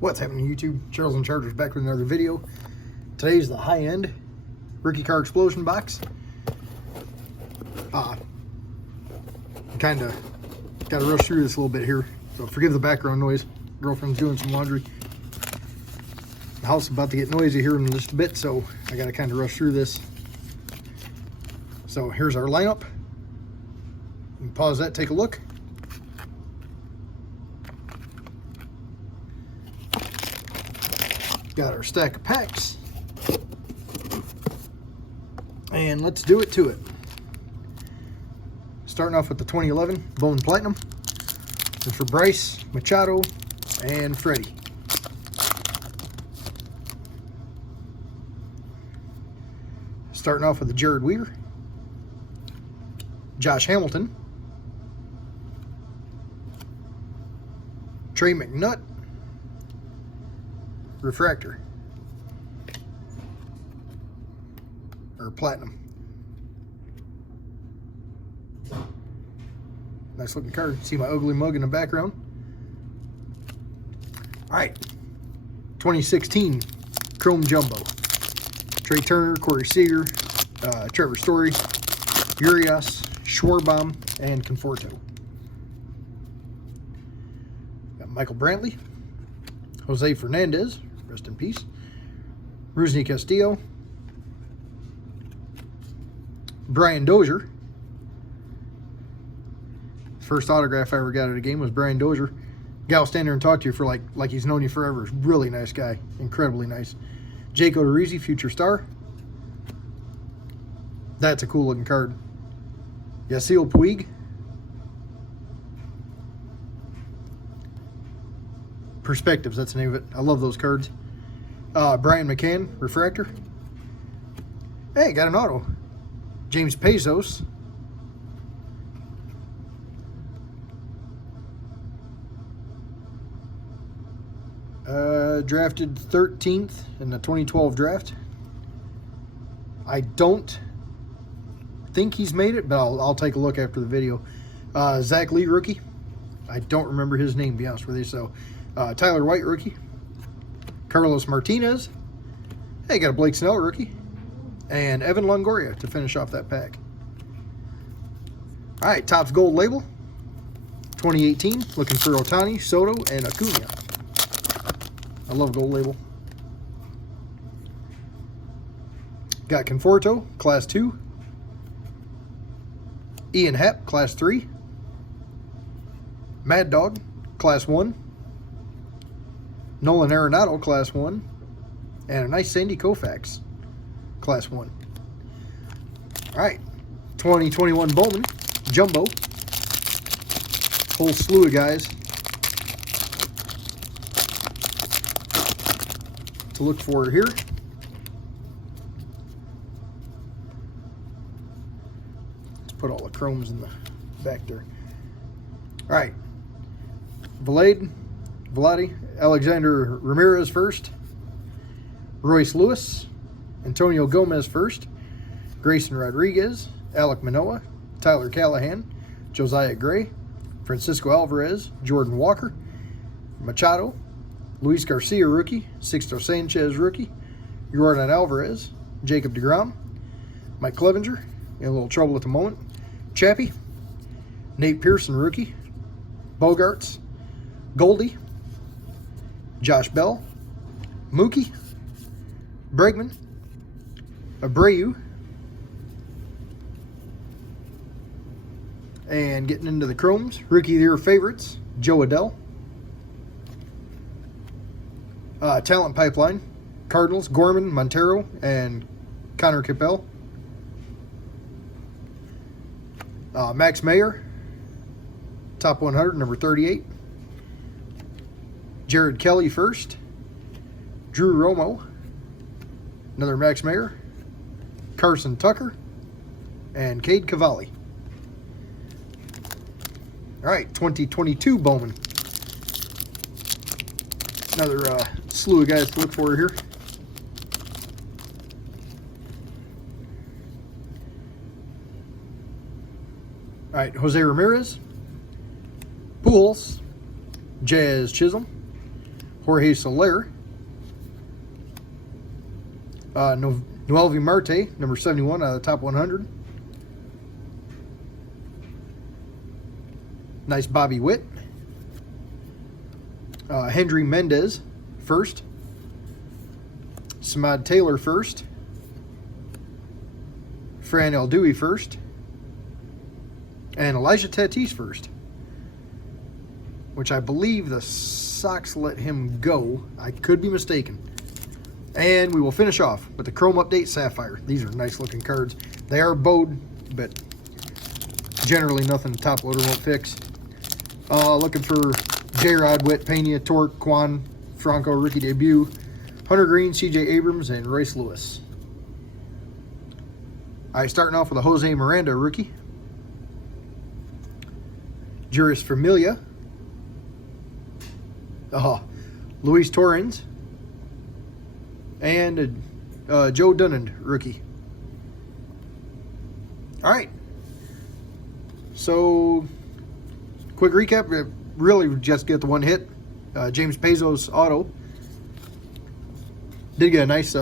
What's happening, YouTube? Charles and Chargers back with another video. Today's the high-end rookie car explosion box. Kind of got to rush through this a little bit here, so forgive the background noise. Girlfriend's doing some laundry. The house is about to get noisy here in just a bit, so I got to kind of rush through this. So here's our lineup. You can pause that, take a look. Got our stack of packs, and let's do it to it. Starting off with the 2011 Bowman Platinum. This is for Bryce, Machado, and Freddie. Starting off with the Jared Weaver, Josh Hamilton, Trey McNutt, Refractor, or Platinum. Nice looking card. See my ugly mug in the background. All right, 2016 Chrome Jumbo. Trey Turner, Corey Seager, Trevor Story, Urias, Schwarbaum, and Conforto. Got Michael Brantley, Jose Fernandez, rest in peace, Rusney Castillo, Brian Dozier. First autograph I ever got at a game was Brian Dozier. Guy will stand there and talk to you for like he's known you forever. Really nice guy, incredibly nice. Jake Odorizzi, future star. That's a cool looking card. Yasiel Puig, Perspectives, that's the name of it. I love those cards. Brian McCann, Refractor. Hey, got an auto. James Pezos. Drafted 13th in the 2012 draft. I don't think he's made it, but I'll take a look after the video. Zach Lee, rookie. I don't remember his name, to be honest with you. So, Tyler White, rookie. Carlos Martinez. Hey, got a Blake Snell, rookie. And Evan Longoria to finish off that pack. All right, Topps Gold Label. 2018, looking for Ohtani, Soto, and Acuna. I love Gold Label. Got Conforto, Class 2. Ian Happ, Class 3. Mad Dog, Class 1. Nolan Arenado, Class 1. And a nice Sandy Koufax, Class 1. All right, 2021 Bowman Jumbo. Whole slew of guys to look for here. Let's put all the chromes in the back there. All right, Vladi, Alexander Ramirez first, Royce Lewis, Antonio Gomez first, Grayson Rodriguez, Alek Manoah, Tyler Callahan, Josiah Gray, Francisco Alvarez, Jordan Walker, Machado, Luis Garcia, rookie, Sixto Sanchez, rookie, Yordan Alvarez, Jacob deGrom, Mike Clevenger, in a little trouble at the moment, Chappie, Nate Pearson, rookie, Bogarts, Goldie, Josh Bell, Mookie, Bregman, Abreu, and getting into the chromes, rookie of the year favorites, Joe Adell. Talent pipeline, Cardinals, Gorman, Montero, and Connor Capel. Max Mayer, top 100, number 38. Jared Kelly first. Drew Romo, another Max Mayer. Carson Tucker, and Cade Cavalli. All right, 2022 Bowman. Another slew of guys to look for here. All right, Jose Ramirez, Pujols, Jazz Chisholm, Jorge Soler. Noelvi Marte, number 71 out of the top 100. Nice Bobby Witt. Hendry Mendez, first. Samad Taylor, first. Fran El Dewey, first. And Elijah Tatis, first. Which I believe the Sox let him go. I could be mistaken. And we will finish off with the Chrome Update Sapphire. These are nice looking cards. They are bowed, but generally nothing top loader won't fix. Looking for J-Rod, Witt, Pena, Torque, Quan, Franco, rookie debut, Hunter Green, C.J. Abrams, and Royce Lewis. All right, starting off with a Jose Miranda rookie. Juris Familia. Luis Torrens. And Joe Dunand rookie. All right. So, quick recap. Really just get the one hit. James Bezos auto. Did get a nice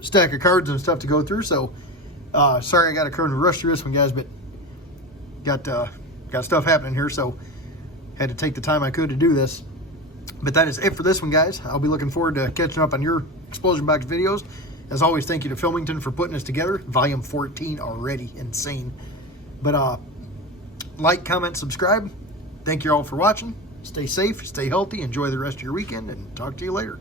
stack of cards and stuff to go through. So, sorry I got to kind of rush through this one, guys, but got stuff happening here, so had to take the time I could to do this. But that is it for this one, guys. I'll be looking forward to catching up on your Explosion Box videos. As always, thank you to Filmington for putting this together. Volume 14 already. Insane. But like, comment, subscribe. Thank you all for watching. Stay safe, stay healthy, enjoy the rest of your weekend, and talk to you later.